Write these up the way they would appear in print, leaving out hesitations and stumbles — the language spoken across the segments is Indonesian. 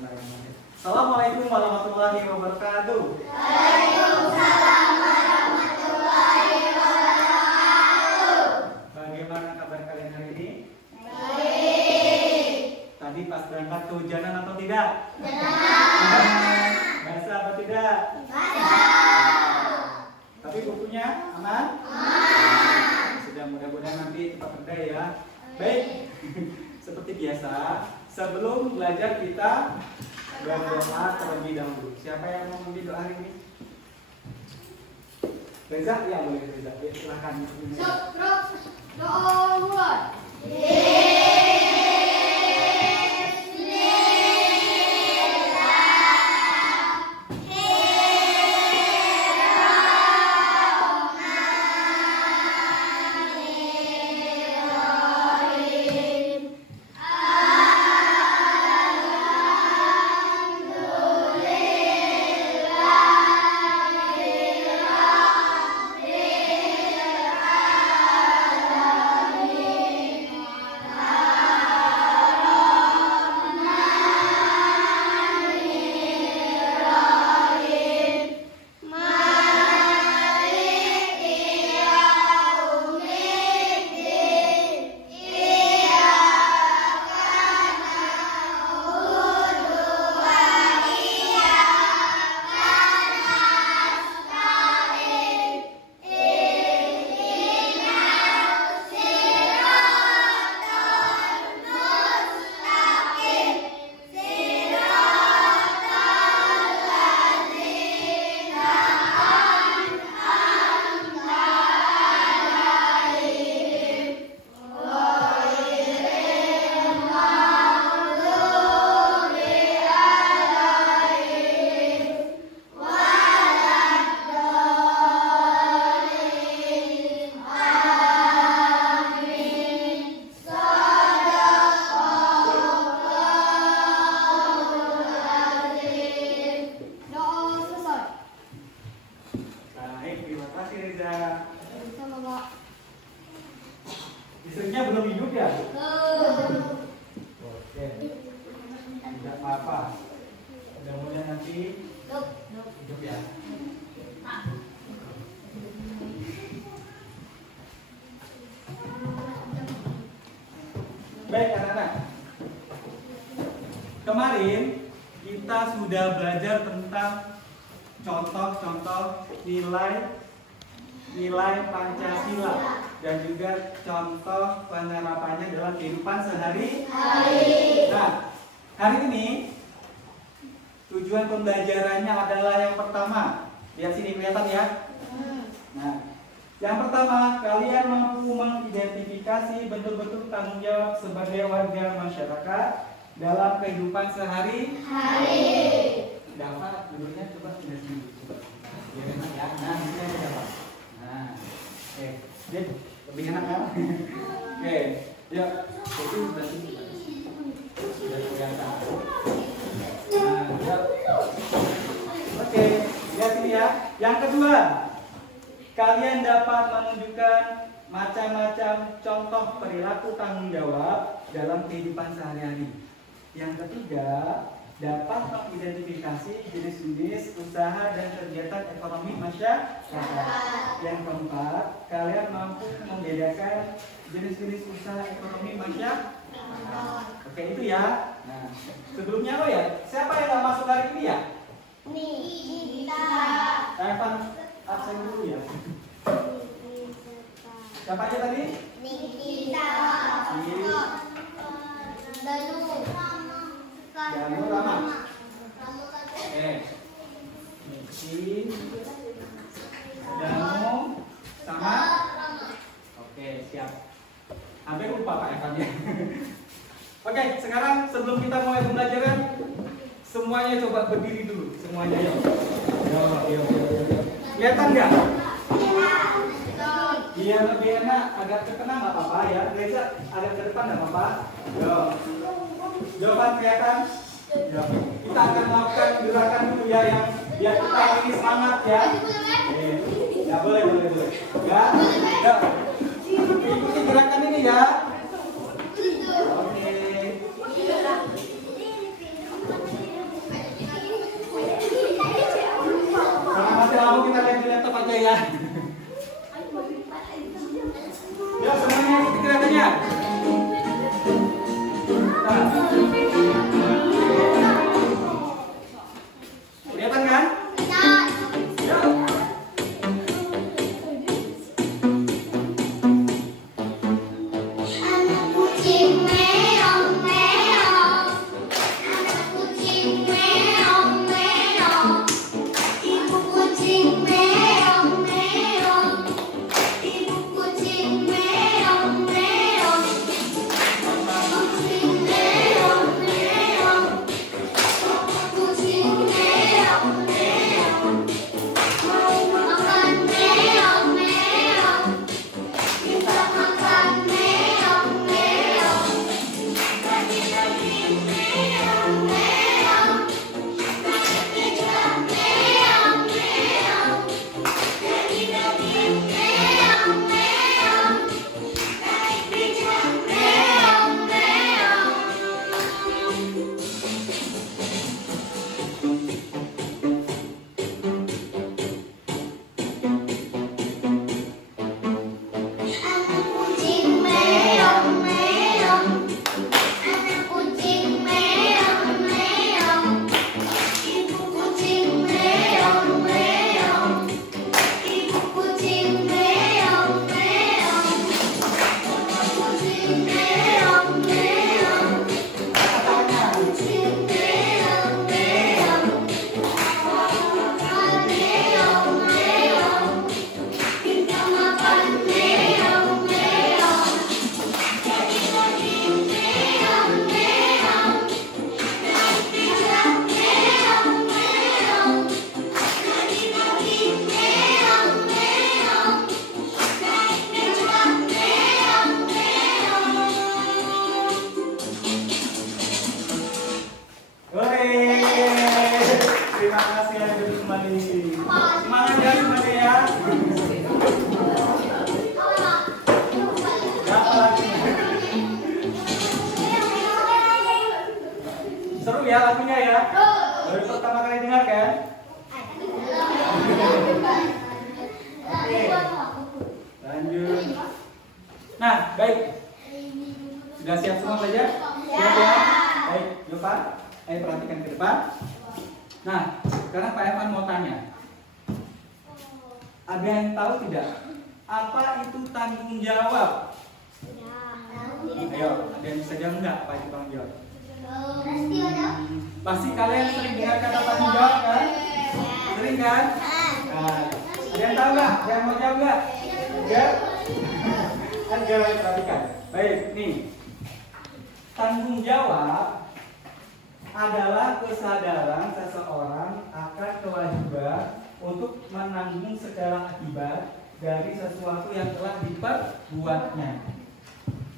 Bismillahirrahmanirrahim. Assalamualaikum warahmatullahi wabarakatuh. Waalaikumsalam warahmatullahi wabarakatuh. Bagaimana kabar kalian hari ini? Baik. Tadi pas berangkat kehujanan atau tidak? Benar. Basah atau tidak? Basah. Tapi bukunya aman? Aman. Sudah, mudah-mudahan nanti cepat reda ya. Baik, seperti biasa, sebelum belajar kita berdoa terlebih dahulu. Siapa yang mau memimpin doa hari ini? Reza? Ya boleh Reza. Ya, silahkan. Doa mulai. Istrinya belum hidup ya? Oke. Tidak apa-apa. Mudah-mudahan nanti hidup ya. Baik anak-anak. Kemarin kita sudah belajar tentang contoh-contoh nilai Pancasila dan juga contoh penerapannya dalam kehidupan sehari-hari. Nah, hari ini tujuan pembelajarannya adalah yang pertama. Lihat sini kelihatan ya. Nah, yang pertama, kalian mampu mengidentifikasi bentuk-bentuk tanggung jawab sebagai warga masyarakat dalam kehidupan sehari-hari. Dapat dulunya coba sudah sini. Ya, enak ya. Nah, ini aja dapat. Nah, oke. Jadi lebih enak kan? Oke, yuk. Jadi sudah sini. Sudah kelihatan. Nah, yuk. Oke, lihat sini ya. Yang kedua, kalian dapat menunjukkan macam-macam contoh perilaku tanggung jawab dalam kehidupan sehari-hari. Yang ketiga, dapat mengidentifikasi jenis-jenis usaha dan kegiatan ekonomi masyarakat. Yang keempat, kalian mampu membedakan jenis-jenis usaha ekonomi masyarakat. Oke, itu ya. Nah, sebelumnya apa ya? Siapa yang nggak masuk hari ini ya? Nikita. Evan absen dulu ya. Siapa aja tadi? Nikita. Danu Rama. Niki, Danu, sama. Oke, siap. Hampir lupa Pak Evan ya. Oke, sekarang sebelum kita mulai pembelajaran, semuanya coba berdiri dulu. Semuanya yuk. Yuk. Kelihatan nggak? Biar lebih enak, agak ke tengah nggak apa-apa ya. Reza, agak ke depan nggak apa-apa. Yuk. Jawaban kelihatan? Ya. Kita akan melakukan gerakan dulu ya yang biar kita ini semangat ya. Ya boleh. Ya. Ikuti gerakan ini ya. Oke. kucing meong meong, anak kucing meong meong, ibu kucing meong meong, ibu kucing meong meong, kucing meong meong, kucing meong meong, mau makan meong meong, kita makan meong meong, lagi-lagi meong meong, kita meong meong, lagi-lagi meong meong, kita meong meong. Anak kucing meong meong, anak kucing meong meong, ibu kucing meong meong, ibu kucing meong meong, kucing meong meong, kucing meong meong, makan meong meong, kita makan meong meong, lagi-lagi meong meong, kita meong meong, lagi-lagi meong meong, kita meong meong. Hore! Terima kasih yang sudah kembali. Semangat ya kembali ya. Berapa lagi? Seru ya lagunya ya. Baru pertama kali dengar kan? Oke. Lanjut. Nah, baik. Sudah siap semua belajar? Siap ya? Baik, lupa. Ayo perhatikan ke depan. Nah, sekarang Pak Evan mau tanya. Ada yang tahu tidak? Apa itu tanggung jawab? Ayo, ada yang bisa jawab enggak? Apa itu tanggung jawab? Pasti kalian sering dengar kata tanggung jawab kan? Sering kan? Nah, ada yang tahu nggak? Ada yang mau jawab nggak? Enggak? Ayo perhatikan. Baik, nih. Tanggung jawab adalah kesadaran seseorang akan kewajiban untuk menanggung segala akibat dari sesuatu yang telah diperbuatnya.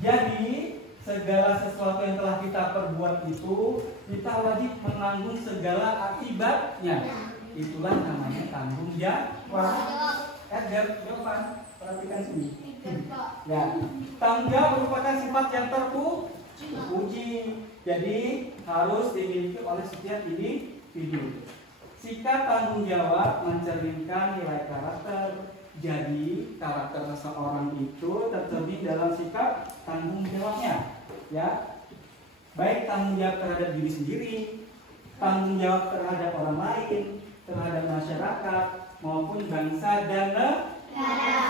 Jadi, segala sesuatu yang telah kita perbuat itu, kita wajib menanggung segala akibatnya. Itulah namanya tanggung jawab. Edgar, jawaban, perhatikan sini. Ya, tanggung jawab merupakan sifat yang terpuji. Jadi harus dimiliki oleh setiap individu. Sikap tanggung jawab mencerminkan nilai karakter. Jadi karakter seseorang itu tercermin dalam sikap tanggung jawabnya. Ya, baik tanggung jawab terhadap diri sendiri, tanggung jawab terhadap orang lain, terhadap masyarakat maupun bangsa dan negara.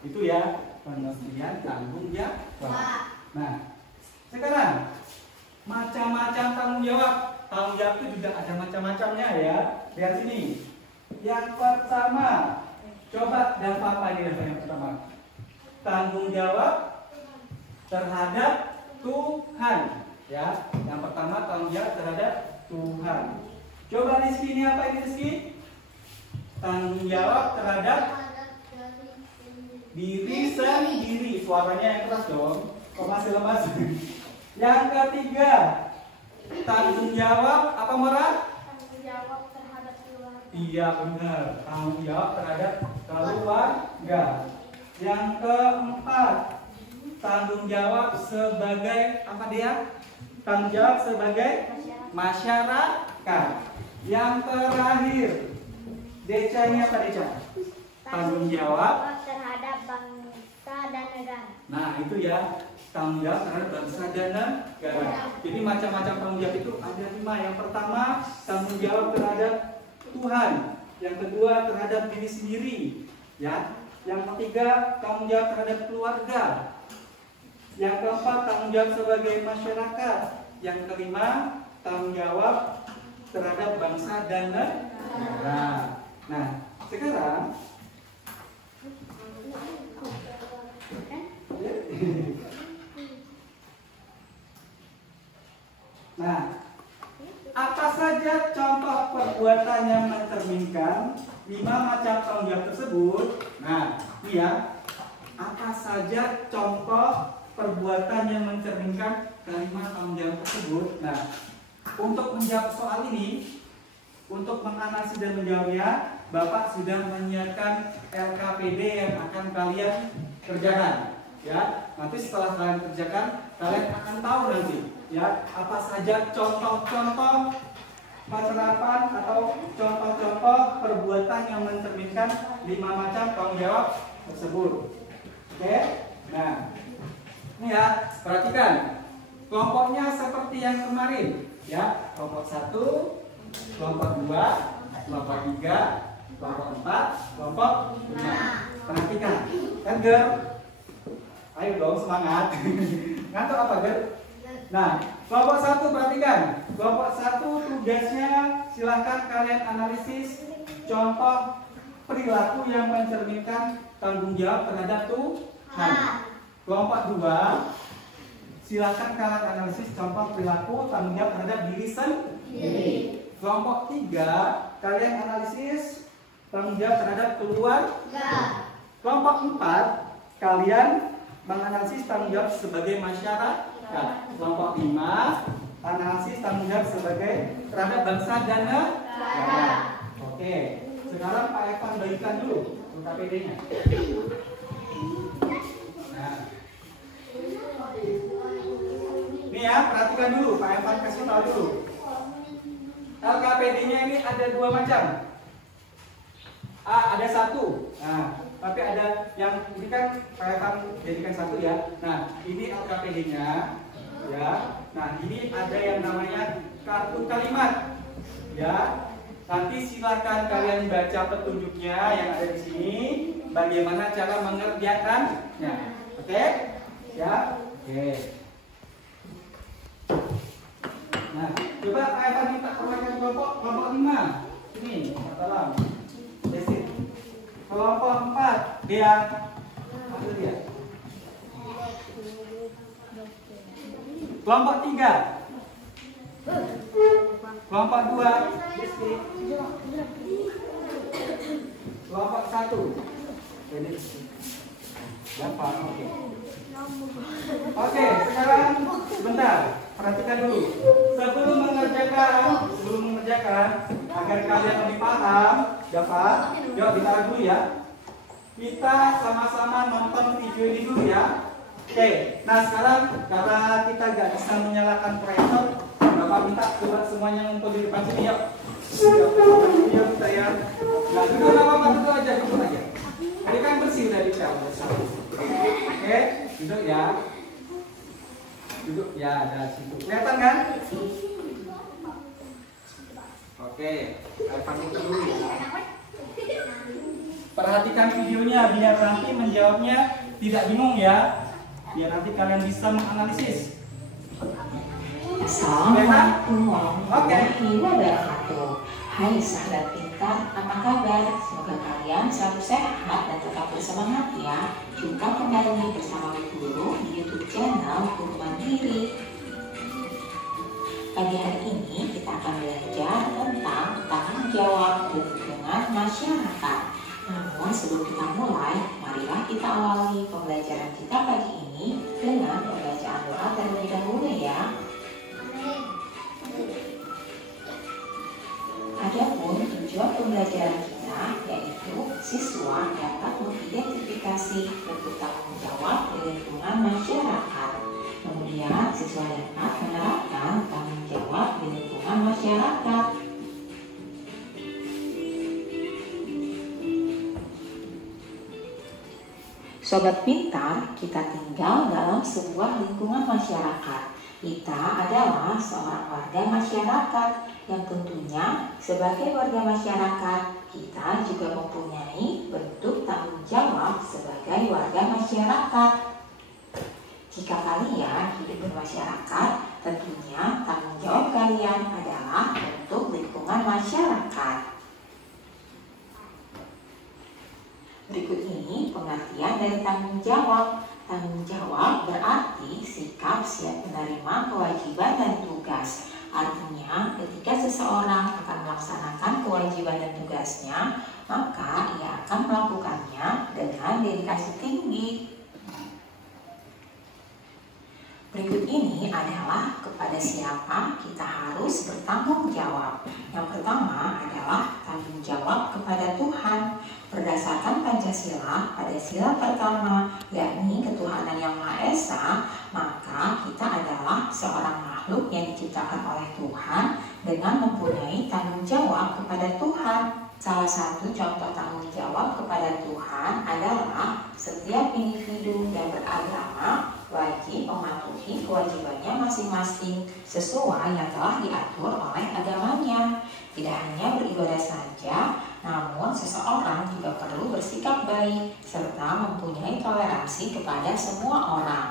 Itu ya pengertian tanggung jawab. Nah, sekarang macam-macam tanggung jawab. Tanggung jawab itu juga ada macam-macamnya ya. Lihat sini. Yang pertama, coba Dafa apa ini Dafa yang pertama? Tanggung jawab terhadap Tuhan. Ya, yang pertama tanggung jawab terhadap Tuhan. Coba Rizky ini apa ini Rizky? Tanggung jawab terhadap diri sendiri. Suaranya yang keras dong. Kok masih lemas? Yang ketiga, tanggung jawab apa Mora? Tanggung jawab terhadap keluarga. Iya benar, tanggung jawab terhadap keluarga. Yang keempat, tanggung jawab sebagai apa dia? Tanggung jawab sebagai masyarakat. Yang terakhir, Deca ini apa Deca? Tanggung jawab terhadap bangsa dan negara. Nah itu ya, tanggung jawab terhadap bangsa dan negara. Jadi macam-macam tanggung jawab itu ada 5. Yang pertama tanggung jawab terhadap Tuhan. Yang kedua terhadap diri sendiri. Ya. Yang ketiga tanggung jawab terhadap keluarga. Yang keempat, tanggung jawab sebagai masyarakat. Yang kelima, tanggung jawab terhadap bangsa dan negara. Nah, sekarang nah, apa saja contoh perbuatan yang mencerminkan 5 macam tanggung jawab tersebut? Nah, ini ya. Apa saja contoh perbuatan yang mencerminkan 5 tanggung jawab tersebut? Nah, untuk menjawab soal ini, untuk menganalisis dan menjawabnya, Bapak sudah menyiapkan LKPD yang akan kalian kerjakan. Ya, nanti setelah kalian kerjakan, kalian akan tahu nanti ya apa saja contoh-contoh penerapan atau contoh-contoh perbuatan yang mencerminkan 5 macam tanggung jawab tersebut. Oke, nah ini ya, perhatikan kelompoknya seperti yang kemarin ya, kelompok 1, kelompok 2, kelompok 3, kelompok 4, kelompok 5. Perhatikan, kan Ger? Ayo dong semangat. Ngantuk apa Ger? Nah, kelompok 1 perhatikan. Kelompok 1 tugasnya silahkan kalian analisis contoh perilaku yang mencerminkan tanggung jawab terhadap Tuhan. Kelompok 2 silahkan kalian analisis contoh perilaku tanggung jawab terhadap diri sendiri. Kelompok 3 kalian analisis tanggung jawab terhadap keluarga. Kelompok 4 kalian menganalisis tanggung jawab sebagai masyarakat. Kelompok 5 analisis tanggung jawab sebagai terhadap bangsa dan negara. Oke, sekarang Pak Evan bagikan dulu LKPD-nya. Nah, ini ya, perhatikan dulu, Pak Evan kasih tahu dulu. LKPD-nya ini ada 2 macam. Ada 1. Nah, tapi ada yang ini kan Pak Evan jadikan 1 ya. Nah, ini LKPD-nya ya. Nah, ini ada yang namanya kartu kalimat. Ya. Nanti silakan kalian baca petunjuknya yang ada di sini, bagaimana cara mengerjakannya. Oke? Ya. Oke. Nah, coba Pak Evan minta perwakilan kelompok 5. Ini, salam. Desit. Kelompok 4, dia. Apa dia? Kelompok 3. Kelompok 2, Desit. Kelompok 1. Jadi gampang, oke. Oke, sekarang sebentar, perhatikan dulu. Sebelum mengerjakan, agar kalian lebih paham, dapat, yuk ditaruh dulu ya. Kita sama-sama nonton video ini dulu ya. Oke, nah sekarang karena kita gak bisa menyalakan proyektor, Bapak minta coba semuanya ngumpul di depan sini yuk. Video kita ya. Nah, duduk apa-apa, duduk aja. Ini kan bersih udah kita. Oke, duduk ya. Duduk ya, ada situ. Kelihatan kan? Oke, Evan putar dulu ya. Perhatikan videonya biar nanti menjawabnya tidak bingung ya. Biar nanti kalian bisa menganalisis. Assalamualaikum warahmatullahi wabarakatuh. Hai sahabat pintar, apa kabar? Semoga kalian selalu sehat dan tetap bersemangat ya. Jumpa kembali bersama Guru di YouTube channel Guru Mandiri. Pagi hari ini kita akan belajar tentang tanggung jawab dan dukungan masyarakat. Namun sebelum kita mulai, marilah kita awali pembelajaran kita pagi ini dengan pembacaan doa terlebih dahulu ya. Adapun tujuan pembelajaran kita yaitu siswa dapat mengidentifikasi bentuk tanggung jawab di lingkungan masyarakat. Kemudian siswa dapat menerapkan tanggung jawab di lingkungan masyarakat. Sobat pintar, kita tinggal dalam sebuah lingkungan masyarakat. Kita adalah seorang warga masyarakat yang tentunya sebagai warga masyarakat kita juga mempunyai bentuk tanggung jawab sebagai warga masyarakat. Jika kalian hidup bermasyarakat, tentunya tanggung jawab kalian adalah untuk lingkungan masyarakat. Berikut ini pengertian dari tanggung jawab. Tanggung jawab berarti sikap siap menerima kewajiban dan tugas. Artinya, ketika seseorang akan melaksanakan kewajiban dan tugasnya, maka ia akan melakukannya dengan dedikasi tinggi. Berikut ini adalah kepada siapa kita harus bertanggung jawab. Yang pertama adalah tanggung jawab kepada Tuhan. Berdasarkan Pancasila pada sila pertama, yakni ketuhanan yang Maha Esa, maka kita adalah seorang makhluk yang diciptakan oleh Tuhan dengan mempunyai tanggung jawab kepada Tuhan. Salah satu contoh tanggung jawab kepada Tuhan adalah setiap individu yang beragama wajib mematuhi kewajibannya masing-masing sesuai yang telah diatur oleh agamanya. Tidak hanya beribadah saja, namun seseorang juga perlu bersikap baik serta mempunyai toleransi kepada semua orang.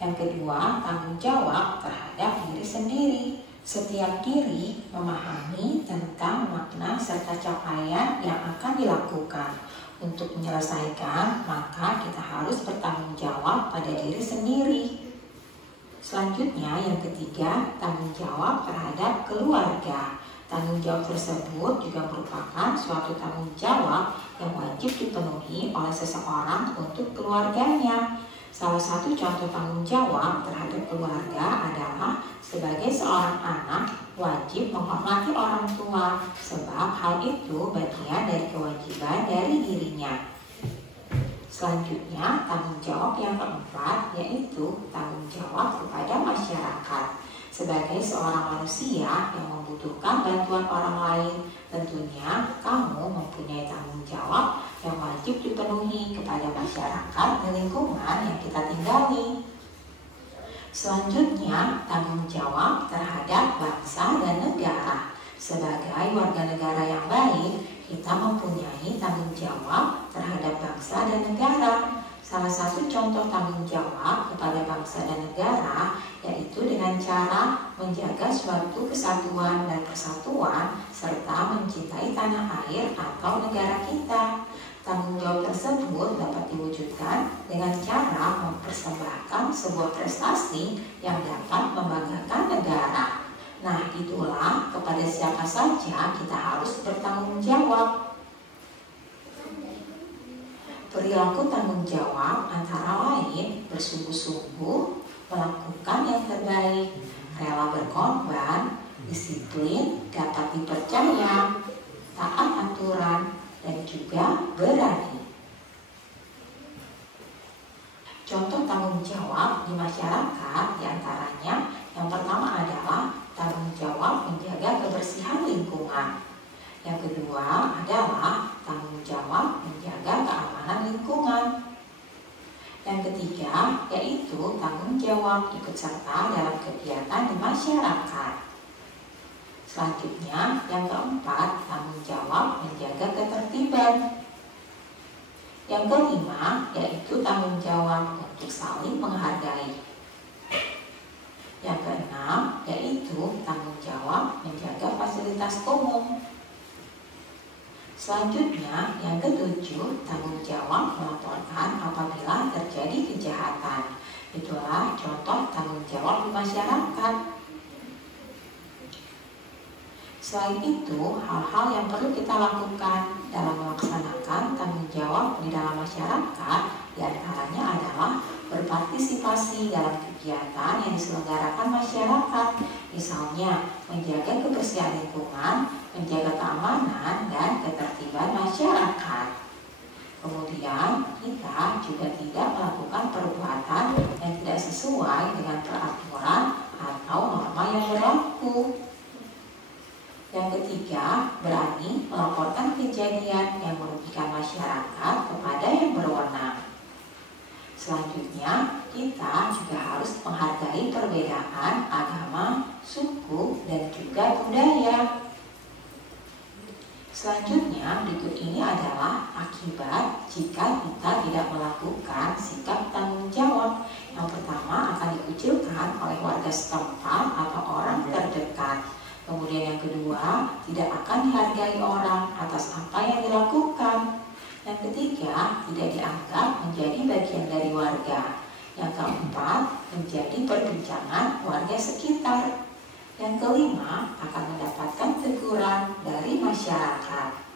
Yang kedua, tanggung jawab terhadap diri sendiri. Setiap diri memahami tentang makna serta capaian yang akan dilakukan. Untuk menyelesaikan, maka kita harus bertanggung jawab pada diri sendiri. Selanjutnya, yang ketiga, tanggung jawab terhadap keluarga. Tanggung jawab tersebut juga merupakan suatu tanggung jawab yang wajib dipenuhi oleh seseorang untuk keluarganya. Salah satu contoh tanggung jawab terhadap keluarga adalah sebagai seorang anak wajib menghormati orang tua, sebab hal itu bagian dari kewajiban dari dirinya. Selanjutnya, tanggung jawab yang keempat yaitu tanggung jawab kepada masyarakat. Sebagai seorang manusia yang membutuhkan bantuan orang lain, tentunya kamu mempunyai tanggung jawab yang wajib dipenuhi kepada masyarakat dan lingkungan yang kita tinggali. Selanjutnya, tanggung jawab terhadap bangsa dan negara. Sebagai warga negara yang baik, kita mempunyai tanggung jawab terhadap bangsa dan negara. Salah satu contoh tanggung jawab kepada bangsa dan negara yaitu dengan cara menjaga suatu kesatuan dan persatuan serta mencintai tanah air atau negara kita. Tanggung jawab tersebut dapat diwujudkan dengan cara mempersembahkan sebuah prestasi yang dapat membanggakan negara. Nah, itulah kepada siapa saja kita harus bertanggung jawab. Perilaku tanggung jawab antara lain bersungguh-sungguh, melakukan yang terbaik, rela berkorban, disiplin, dapat dipercaya, taat aturan, dan juga berani. Contoh tanggung jawab di masyarakat diantaranya yang pertama adalah tanggung jawab menjaga kebersihan lingkungan. Yang kedua adalah tanggung jawab menjaga keamanan lingkungan. Yang ketiga yaitu tanggung jawab ikut serta dalam kegiatan di masyarakat. Selanjutnya, yang keempat, tanggung jawab menjaga ketertiban. Yang kelima, yaitu tanggung jawab untuk saling menghargai. Yang keenam, yaitu tanggung jawab menjaga fasilitas umum. Selanjutnya, yang ketujuh, tanggung jawab melaporkan apabila terjadi kejahatan. Itulah contoh tanggung jawab di masyarakat. Selain itu, hal-hal yang perlu kita lakukan dalam melaksanakan tanggung jawab di dalam masyarakat diantaranya adalah berpartisipasi dalam kegiatan yang diselenggarakan masyarakat, misalnya menjaga kebersihan lingkungan, menjaga keamanan dan ketertiban masyarakat. Kemudian, kita juga tidak melakukan perbuatan yang tidak sesuai dengan peraturan atau norma yang berlaku. Yang ketiga, berani melaporkan kejadian yang merugikan masyarakat kepada yang berwenang. Selanjutnya, kita juga harus menghargai perbedaan agama, suku, dan juga budaya. Selanjutnya, berikut ini adalah akibat jika kita tidak melakukan sikap tanggung jawab. Yang pertama akan dikucilkan oleh warga setempat atau orang terdekat. Kemudian yang kedua, tidak akan dihargai orang atas apa yang dilakukan. Yang ketiga, tidak dianggap menjadi bagian dari warga. Yang keempat, menjadi perbincangan warga sekitar. Yang kelima, akan mendapatkan teguran dari masyarakat.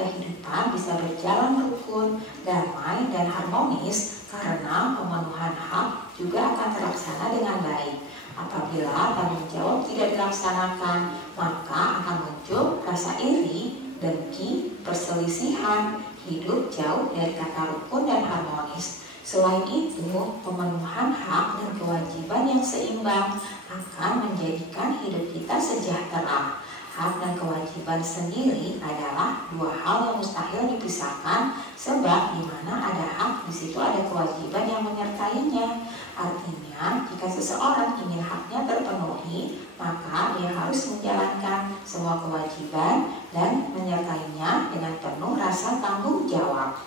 Kehidupan bisa berjalan rukun, damai, dan harmonis karena pemenuhan hak juga akan terlaksana dengan baik. Apabila tanggung jawab tidak dilaksanakan, maka akan muncul rasa iri, dengki, perselisihan, hidup jauh dari kata rukun dan harmonis. Selain itu, pemenuhan hak dan kewajiban yang seimbang akan menjadikan hidup kita sejahtera. Hak dan kewajiban sendiri adalah dua hal yang mustahil dipisahkan, sebab di mana ada hak, di situ ada kewajiban yang menyertainya. Artinya, jika seseorang ingin haknya terpenuhi, maka dia harus menjalankan semua kewajiban dan menyertainya dengan penuh rasa tanggung jawab.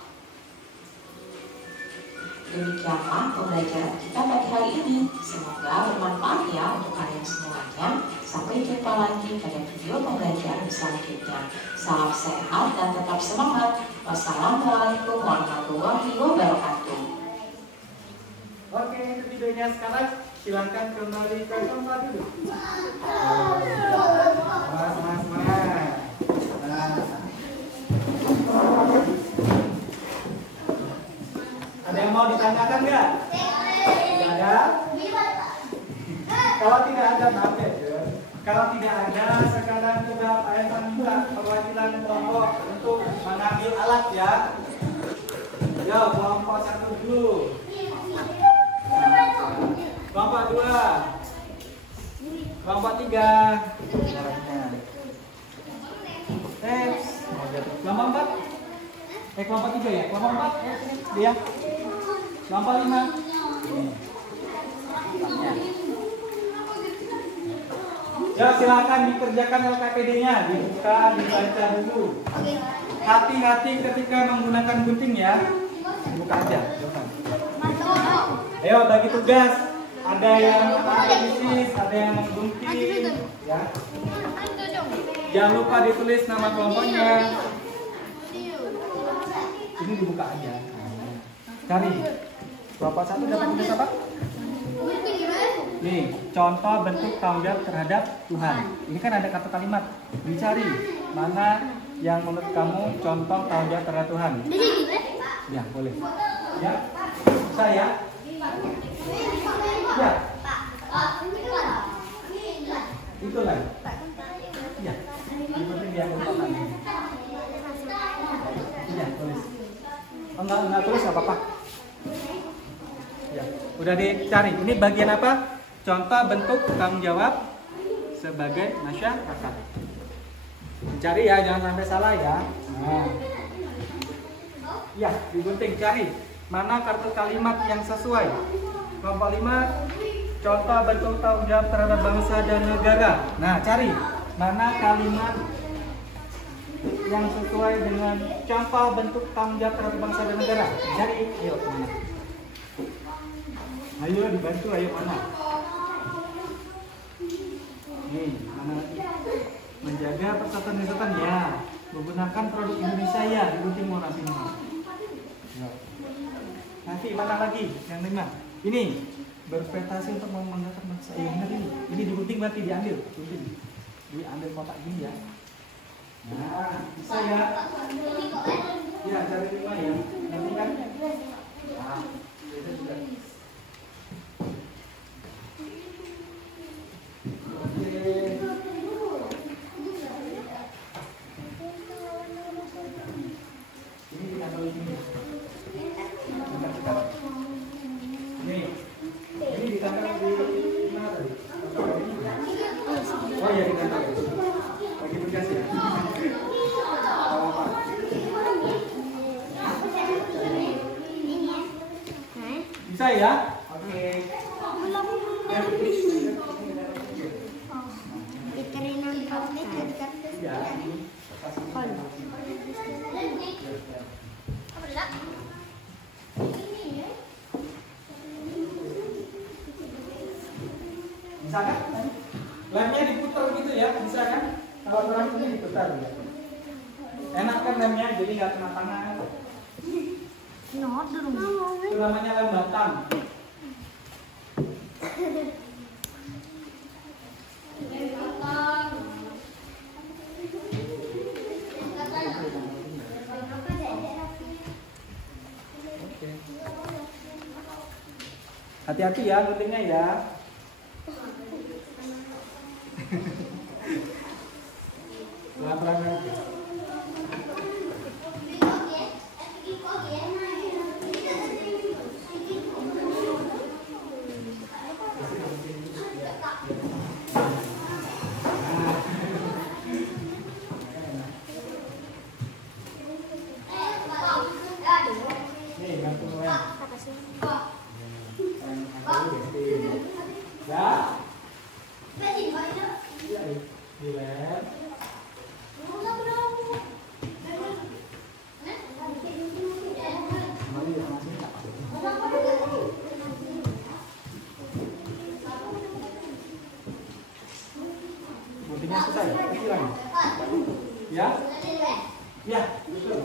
Demikianlah pembelajaran kita pada hari ini. Semoga bermanfaat ya untuk kalian semuanya. Sampai jumpa lagi pada video pembelajaran selanjutnya. Salam sehat dan tetap semangat. Wassalamualaikum warahmatullahi wabarakatuh. Oke, itu videonya. Sekarang silakan kembali ke tempat dulu. Mas. Ada yang mau ditanyakan nggak? Tidak ada? Kalau tidak ada, maaf ya. Kalau tidak ada, sekarang coba Ayah minta perwakilan kelompok untuk mengambil alat ya. Yo, kelompok 1 dulu. Kelompok 2. Kelompok 3. Kelompok 4. Kelompok 3 ya? Kelompok 4 ya, dia. Kelompok 5. Ya, silakan dikerjakan LKPD-nya, dibuka, dibaca dulu. Hati-hati ketika menggunakan gunting ya. Dibuka aja. Ayo bagi tugas. Ada yang analisis, ada yang menggunting, ya. Jangan lupa ditulis nama kelompoknya. Ini dibuka aja. Cari. Kelompok 1 dapat tugas apa? Nih, contoh bentuk tanggung jawab terhadap Tuhan. Ini kan ada kata kalimat. Dicari mana yang menurut kamu contoh tanggung jawab terhadap Tuhan. Ya, boleh. Ya, bisa ya. Ya. Itulah. Ya. Ini penting dia mengumpulkan. Ya, tulis. Enggak tulis apa apa. Ya, udah dicari. Ini bagian apa? Contoh bentuk tanggung jawab sebagai masyarakat. Cari ya, jangan sampai salah ya. Nah. Ya, digunting, cari mana kartu kalimat yang sesuai. Kelompok 5, contoh bentuk tanggung jawab terhadap bangsa dan negara. Nah, cari mana kalimat yang sesuai dengan contoh bentuk tanggung jawab terhadap bangsa dan negara. Cari, ayo teman. Ayo dibantu, ayo mana? Nih, mana lagi? Menjaga persatuan kesehatan ya. Menggunakan produk Indonesia ya, digunting mau semua. Nanti mana lagi? Yang 5. Ini berprestasi untuk membanggakan bangsa. Ini digunting berarti diambil. Gunting. Diambil kotak gini ya. Nah, bisa ya. Ya, cari 5 ya. Nanti kan. Nah, itu juga. Ini ditangkap di mana tadi? Oh iya, ditangkap. Bagi tugas ya. selesai ya? Oke. Ya. Bisa kan? Lemnya diputar gitu ya, bisa kan? Kalau orang ini diputar ya. Enak kan lemnya, jadi nggak kena tangan. Itu namanya lem batang. Hati-hati ya guntingnya ya. Pelan-pelan aja. Nih, gantung lem. Ya. Di lem. Guntingnya susah ya? Kecil lagi. Ya? Ya, betul.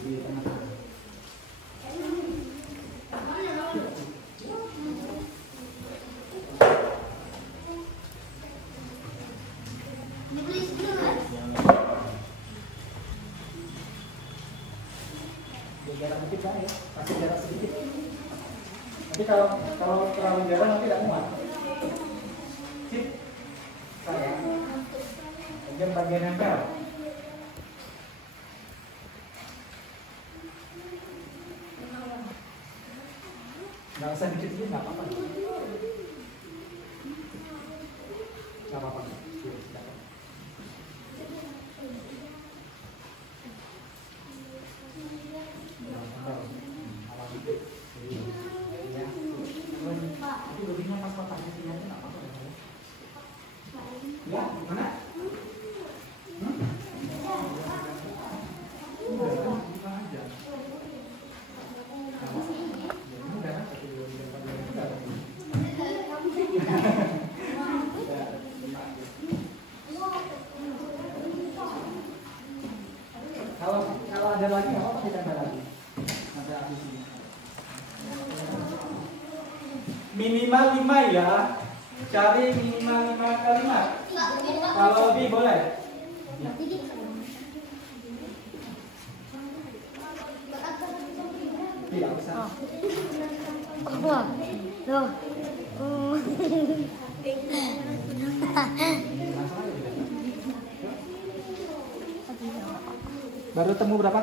Di tengah. Jarak dikit kan ya, kasih jarak sedikit. Nanti kalau terlalu jarang nanti tidak muat. Sip, saya. Bagian nempel. Nggak usah dikit-dikit, nggak apa-apa. Nggak apa-apa. Ya, mana? Kalau ada lagi nggak apa-apa ditambah lagi. Nanti habis ini. Minimal 5 ya. Cari minimal 5 kalimat. Kalau lebih boleh. Ya. Tidak usah. Baru temu berapa?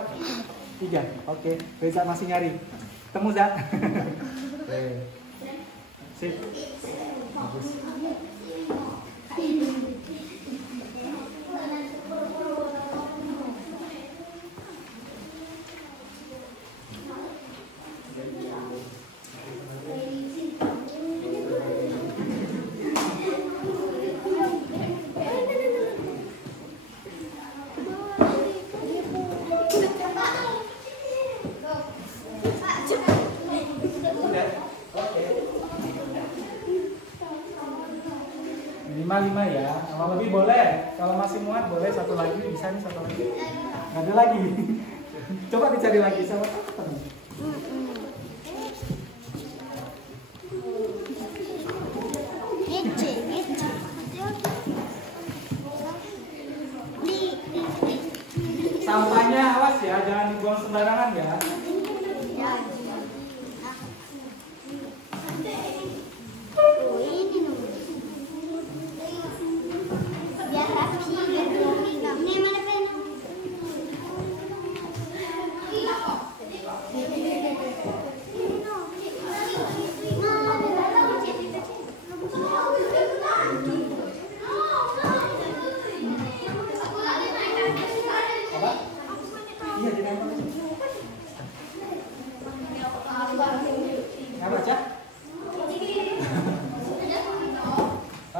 3. Oke, Reza masih nyari. Temu Zak. Sip. Bagus. Minimal 5 ya. Kalau lebih boleh. Kalau masih muat boleh satu lagi. Bisa nih satu lagi. Nggak ada lagi. Coba dicari lagi sama teman. Sampahnya awas ya, jangan dibuang sembarangan ya.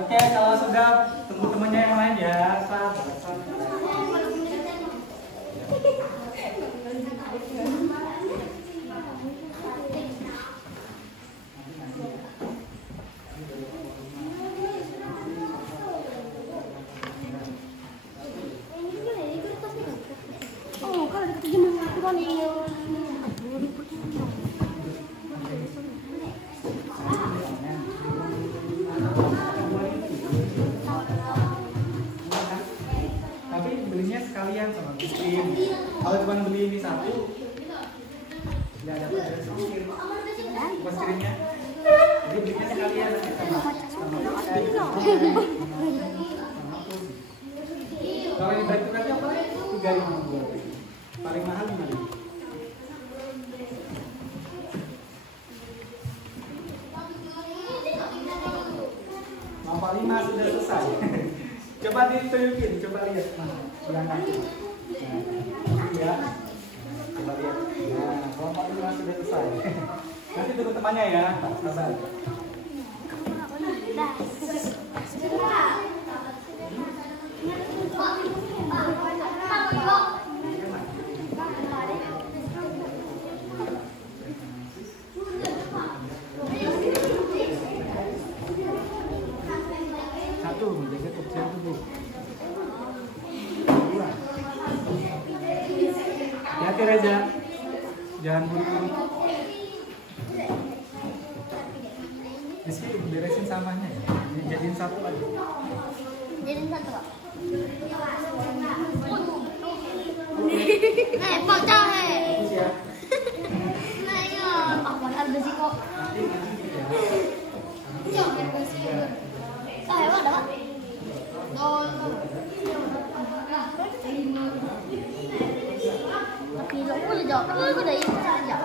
Oke, kalau sudah tunggu temannya yang lain ya. Sabar. Oh, kalau diterjemah aku kan Tapi belinya sekalian sama Christine. Kalau cuma beli ini satu, nggak dapat dari ongkir. Ongkirnya. Jadi belinya sekalian sama kalau yang baik tukarnya apa? 3.000. Paling mahal 5.000. Nomor 5 sudah selesai. Coba ditunjukin, coba lihat. Nah, ya. Coba lihat. Nah, kelompok 5 sudah selesai. Nanti tunggu temannya ya, sabar. Satu, menjaga kebersihan tubuh. 2. Hati-hati Reza, jangan buru-buru. Rizky beresin sampahnya ya. Ini jadiin satu aja. Jadiin satu, Pak. Pocah Bagus ya. Nah, iya. Ada besi kok. Nanti ya. Emang ada, Pak? Kilo ko na dyan. Ano ko na yun sa dyan?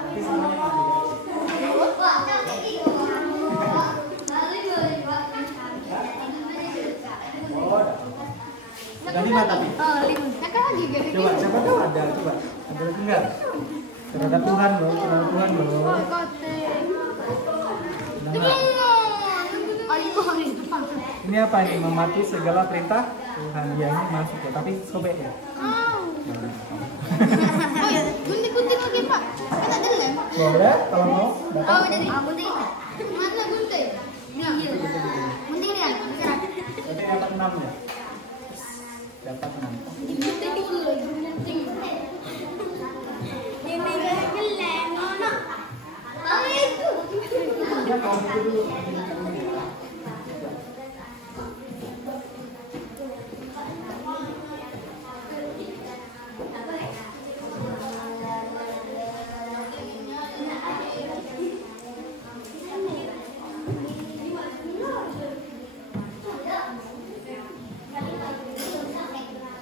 Udah 5 tapi. Coba, siapa tahu ada, coba. Ada lagi enggak? Terhadap Tuhan loh, terhadap Tuhan loh. Udah enggak? Ini apa ini? Mematuhi segala perintah Tuhan. Ya ini masuk ya, tapi sobek ya. Gunting-gunting lagi, Pak. Kita dalam. Boleh, kalau mau. Dapat. Oh, jadi gunting. Mana gunting? Iya. Gunting ni kan? Berarti dapat 6 ya? Dapat 6. Gunting dulu, gunting. Ini geleng, anak. Oh, itu. Ya, kalau gitu dulu.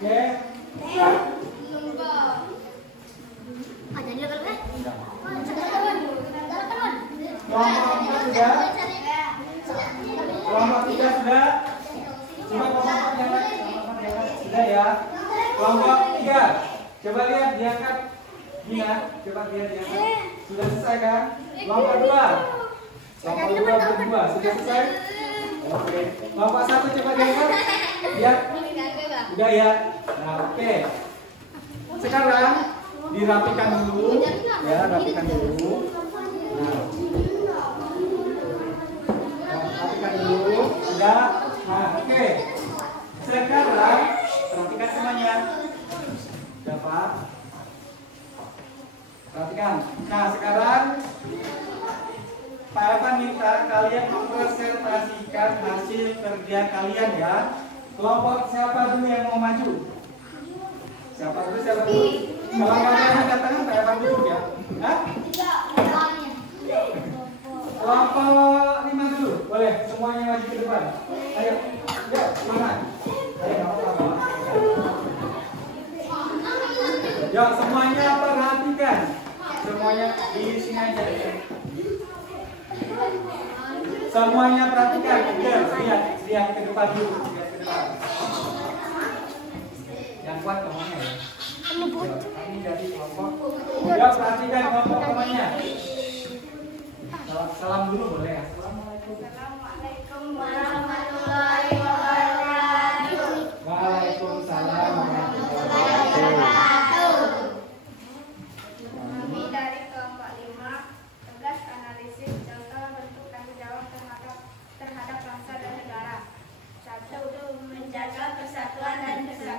Oke. Ada dia kalau Kelompok 4 sudah? Kelompok 3 sudah? Coba kelompok yang lain. Sudah ya? Kelompok 3. Coba lihat diangkat. Gina, coba lihat diangkat. Sudah selesai kan? Kelompok 2. Kelompok 2 berdua. Sudah selesai? Oke. Kelompok 1 coba diangkat. Lihat. Udah ya? Nah, oke. Sekarang dirapikan dulu. Ya, rapikan dulu. Nah. Rapikan dulu. Sudah. Nah, oke. Sekarang perhatikan semuanya. Dapat. Perhatikan. Nah, sekarang Pak Evan minta kalian mempresentasikan hasil kerja kalian ya. Kelompok siapa dulu yang mau maju? Siapa dulu? Kalau nggak ada yang angkat tangan, Pak Evan dulu ya. Hah? Kelompok 5 dulu, boleh? Semuanya maju ke depan. Ayo, ya, semangat. Ayo, ya, semuanya perhatikan. Semuanya di sini aja. Semuanya perhatikan. Lihat ke depan dulu. Yang kuat temannya ya. Ini dari kelompok. Ya, perhatikan kelompok temannya. Salam dulu boleh ya. Assalamualaikum. Assalamualaikum warahmatullahi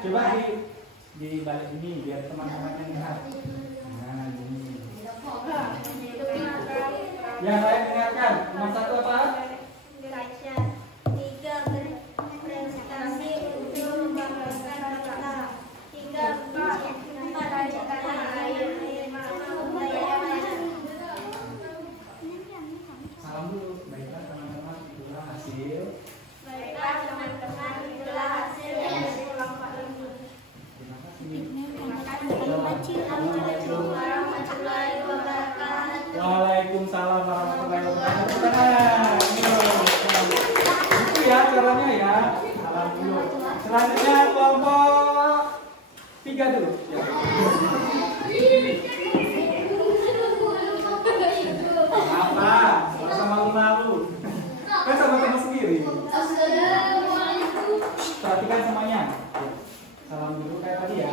Coba di balik ini biar teman-temannya lihat. Nah, ini. Yang lain dengarkan. Nomor 1 apa? Salam dulu. Baiklah teman-teman, itulah hasil. Baiklah teman-teman, itulah hasil dari kelompok ini. Terima kasih. Assalamualaikum warahmatullahi wabarakatuh. Waalaikumsalam warahmatullahi wabarakatuh. Nah, itu ya caranya ya. Salam dulu. Selanjutnya kelompok 3 dulu. Ya. Apa? Sama malu-malu. Kan sama-sama sendiri. Perhatikan semuanya. Salam dulu kayak tadi ya.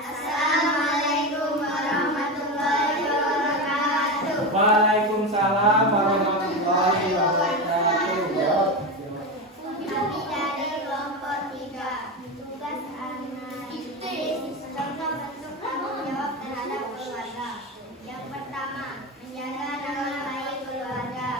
Assalamualaikum warahmatullahi wabarakatuh. Waalaikumsalam warahmatullahi wabarakatuh. Kami dari kelompok 3. Tugas analisis contoh bentuk tanggung jawab terhadap keluarga. Yang pertama, menjaga nama baik keluarga.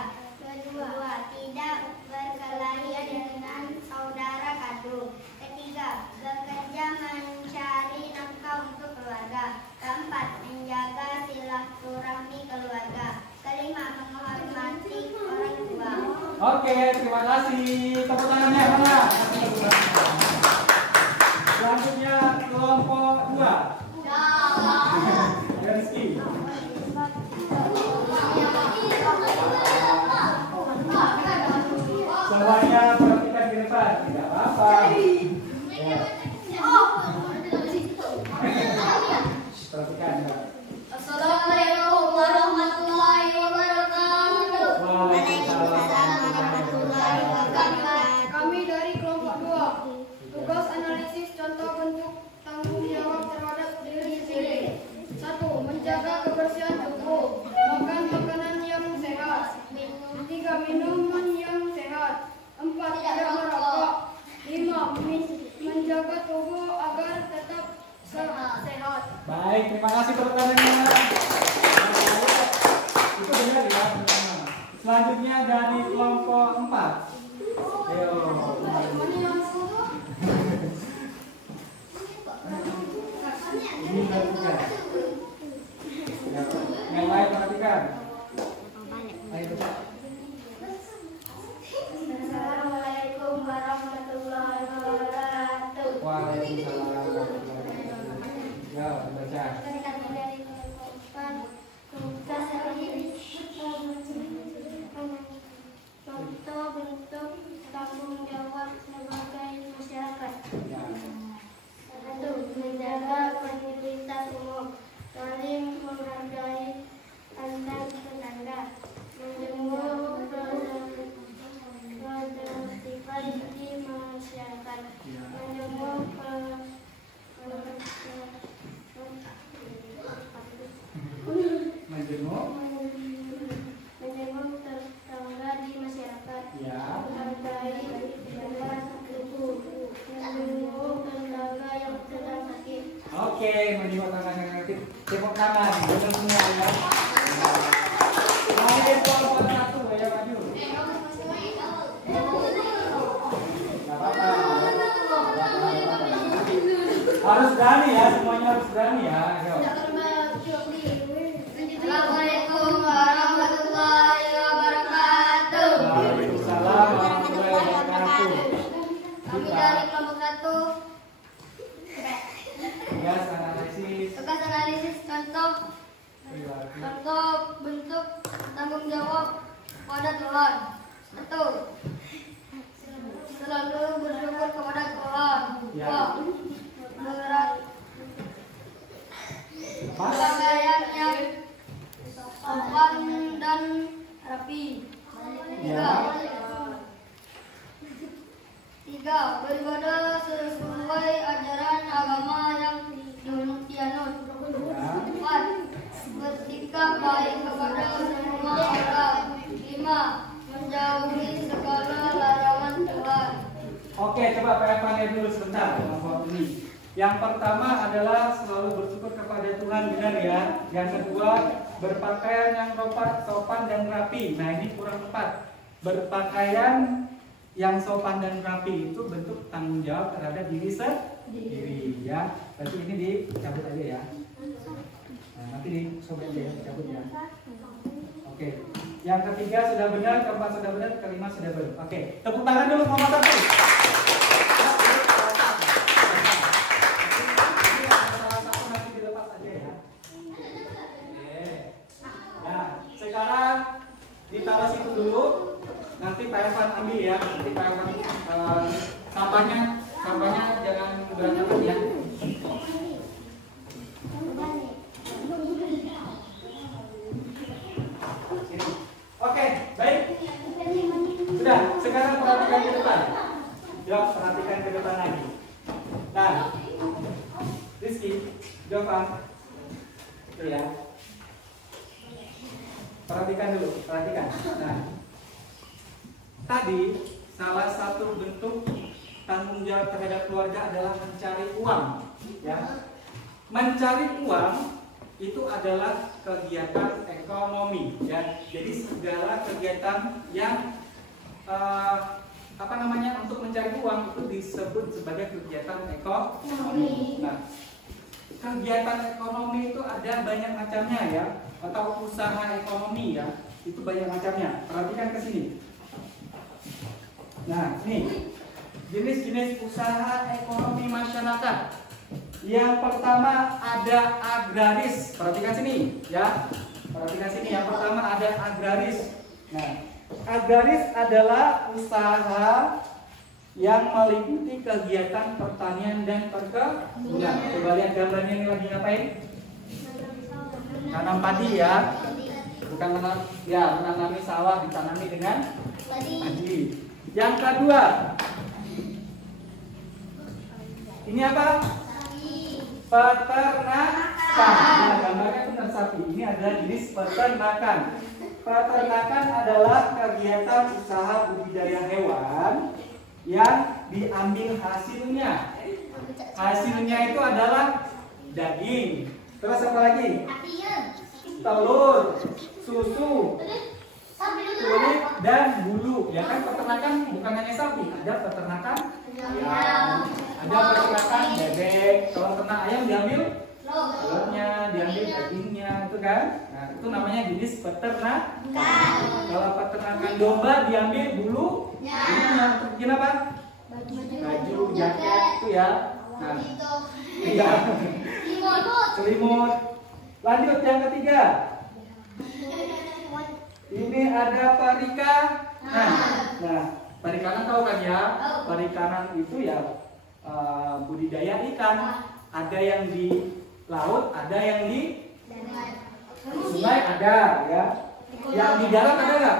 Kedua, tidak berkelahi dengan saudara kandung. Ketiga, bekerja mencari nafkah untuk keluarga. Keempat, menjaga silaturahmi keluarga. Kelima, menghormati orang tua. Oke, terima kasih. Tepuk tangannya mana? Selanjutnya kelompok 2. Ya, Rizky. Semuanya perhatikan ke depan, tidak apa-apa. Ya. Perhatikan. Ya. Assalamualaikum warahmatullahi wabarakatuh. Waalaikumsalam warahmatullahi wabarakatuh. Kami dari kelompok 2. Tugas analisis contoh bentuk tanggung jawab terhadap diri sendiri. 1. Menjaga kebersihan tubuh. Makan makanan yang sehat. 3. Minuman yang sehat. 4. Tidak merokok. 5. Menjaga tubuh agar tetap sehat. Baik, terima kasih tepuk tangannya. Itu benar ya, teman-teman. Selanjutnya dari kelompok 4. Ayo. Ini perhatikan. Yang lain perhatikan. Ayo coba. Assalamualaikum warahmatullahi wabarakatuh. Waalaikumsalam warahmatullahi wabarakatuh. Ya, baca. Kami dari kelompok 4. Tugas analisis contoh bentuk tanggung jawab sebagai masyarakat. Ya. 1. Menjaga fasilitas umum. Saling menghargai antar tetangga. Menjemur ketertiban di masyarakat. Menjemur menjemur tetangga di masyarakat. Ya. Menghargai benda tubuh. Menjemur tetangga yang sedang sakit. Oke, menjemur tangan yang sakit. Tepuk tangan, benar semua ya. Lanjut kelompok 1, ya maju. Gak apa-apa. Harus berani ya, semuanya harus berani ya. Ayo. Assalamualaikum warahmatullahi wabarakatuh. Waalaikumsalam warahmatullahi wabarakatuh. Kami dari kelompok 1. Tugas analisis Tugas analisis contoh perilaku. bentuk tanggung jawab kepada Tuhan. 1. Selalu bersyukur kepada Tuhan. Ya. 2. Berpakaian yang sopan dan rapi. 3. Beribadah sesuai ajaran agama yang dianut. 4. Bersikap baik kepada semua orang. 5. Menjauhi segala larangan Tuhan. Oke, Oke, coba Pak Evan lihat dulu sebentar kelompok ini. Yang pertama adalah selalu bersyukur kepada Tuhan, benar ya. Yang kedua, berpakaian yang sopan dan rapi. Nah, ini kurang tepat. Berpakaian yang sopan dan rapi itu bentuk tanggung jawab terhadap diri sendiri ya. Berarti ini dicabut aja ya. Nah, nanti disobek aja ya, dicabut ya. Oke. Yang ketiga sudah benar, keempat sudah benar, kelima sudah benar. Oke, tepuk tangan dulu nomor 1. Sekarang ditaruh situ dulu. Nanti Pak Evan ambil ya. Nanti Pak Evan sampahnya jangan berantakan ya. Oke, baik. Sudah, sekarang perhatikan ke depan. Jawab, perhatikan ke depan lagi. Nah, Rizky, jawab. Itu ya. Perhatikan dulu, perhatikan. Nah, tadi salah satu bentuk tanggung jawab terhadap keluarga adalah mencari uang, ya. Mencari uang itu adalah kegiatan ekonomi, ya. Jadi segala kegiatan yang untuk mencari uang itu disebut sebagai kegiatan ekonomi. Nah, kegiatan ekonomi itu ada banyak macamnya ya, atau usaha ekonomi ya, itu banyak macamnya. Perhatikan ke sini. Nah, ini jenis-jenis usaha ekonomi masyarakat. Yang pertama ada agraris. Perhatikan sini ya. Perhatikan sini. Yang pertama ada agraris. Nah, agraris adalah usaha yang meliputi kegiatan pertanian dan perkebunan. Coba lihat gambarnya, ini lagi ngapain? Tanam padi ya. Bukan menanami sawah, ditanami dengan padi. Yang kedua, ini apa? Peternakan. Nah, gambarnya benar sapi. Ini adalah jenis peternakan. Peternakan adalah kegiatan usaha budidaya hewan yang diambil hasilnya. Hasilnya itu adalah daging. Terus apa lagi? Telur, susu, kulit dan bulu. Ya kan, peternakan bukan hanya sapi, ada peternakan ayam, ada peternakan bebek. Kalau ternak ayam diambil telurnya, diambil dagingnya, itu kan. Nah, itu namanya jenis peternakan. Kalau peternakan domba diambil bulunya. Untuk bikin apa? Baju, jaket itu ya. Nah, iya. Selimut. Lanjut yang ketiga. Ini ada perikanan. Nah, perikanan tahu kan ya? Perikanan itu ya budidaya ikan. Ada yang di laut, ada yang di sungai, ada ya. Yang di darat ada nggak?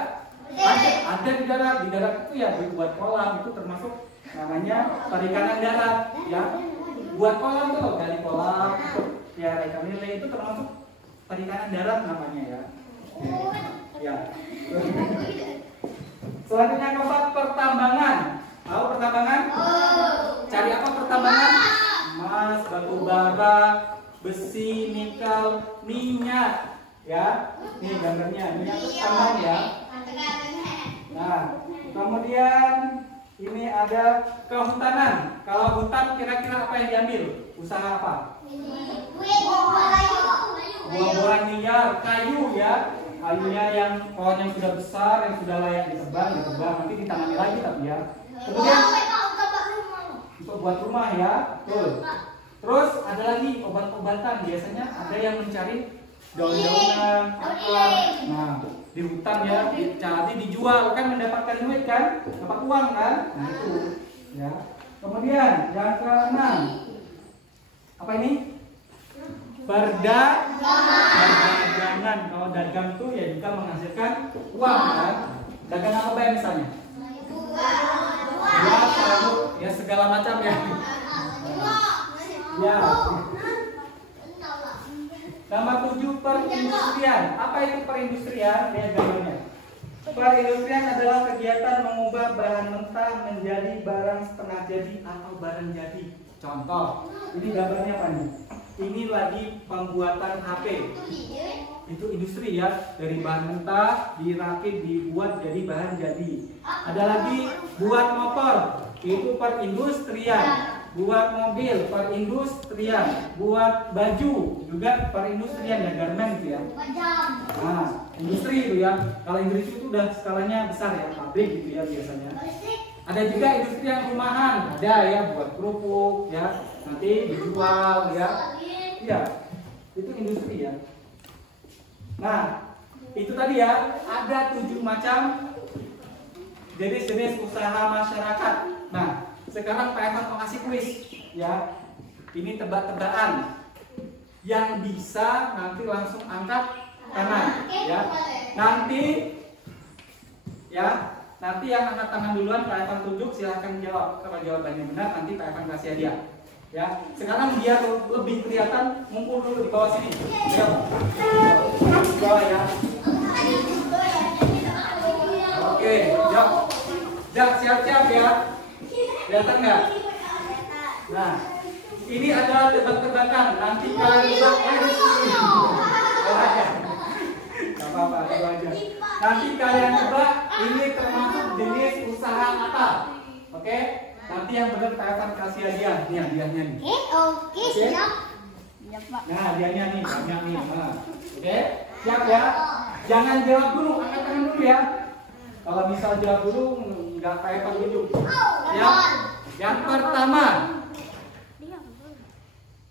Ada di darat. Di darat itu ya buat kolam, itu termasuk namanya perikanan darat ya. Buat kolam tuh, gali kolam, ya ikan lele itu termasuk perikanan darat namanya ya. Ya. Selanjutnya keempat, pertambangan. Tahu pertambangan? Cari apa pertambangan? Emas, batu bara, besi, nikel, minyak. Ya, ini gambarnya, minyak tambang ya. Nah, kemudian ini ada kehutanan. Kalau hutan kira-kira apa yang diambil? Usaha apa? Buah-buahan liar, kayu ya. Kayunya yang pohon yang sudah besar, yang sudah layak ditebang, nanti ditanami lagi tapi ya. Kemudian untuk buat rumah ya, betul. Terus ada lagi obat-obatan, biasanya ada yang mencari daun-daunan, akar. Nah, di hutan ya, dicari dijual kan mendapatkan duit kan, dapat uang kan. Nah itu ya. Kemudian yang keenam, apa ini? Perdagangan. Kalau dagang tuh ya juga menghasilkan uang kan. Dagang apa ya misalnya? Ya segala macam ya. Ya. Nomor 7, perindustrian. Apa itu perindustrian? Lihat gambarnya. Perindustrian adalah kegiatan mengubah bahan mentah menjadi barang setengah jadi atau barang jadi. Contoh, ini gambarnya apa nih? Ini lagi pembuatan HP. Itu industri ya, dari bahan mentah dirakit dibuat jadi bahan jadi. Ada lagi buat motor, itu perindustrian. Buat mobil perindustrian, buat baju juga perindustrian ya, garment ya. Nah, industri itu ya. Kalau industri itu udah skalanya besar ya, pabrik gitu ya biasanya. Ada juga industri yang rumahan, ada ya buat kerupuk ya, nanti dijual ya. Iya, itu industri ya. Nah, itu tadi ya, ada 7 macam jenis-jenis usaha masyarakat. Nah, sekarang Pak Evan mau kasih kuis ya. Ini tebak-tebakan yang bisa nanti langsung angkat tangan ya. Nanti yang angkat tangan duluan Pak Evan tunjuk, silahkan jawab. Kalau jawabannya benar nanti Pak Evan kasih hadiah. Ya, sekarang biar lebih kelihatan, ngumpul dulu di bawah sini. Ya, di bawah ya. Oke, Jak siap-siap ya. Kelihatan nggak? Nah, ini adalah tebak-tebakan. Nanti kalian tebak. Gak apa-apa, itu aja. Nanti kalian tebak ini termasuk jenis usaha apa? Oke? Nanti yang benar saya akan kasih hadiah. Nih hadiahnya nih. Oke, siap. Nah, hadiahnya nih banyak nih. Nah, oke? Siap ya? Jangan jawab dulu, angkat tangan dulu ya. Kalau misal jawab dulu nggak kayak tunjuk. Ya. Yang pertama.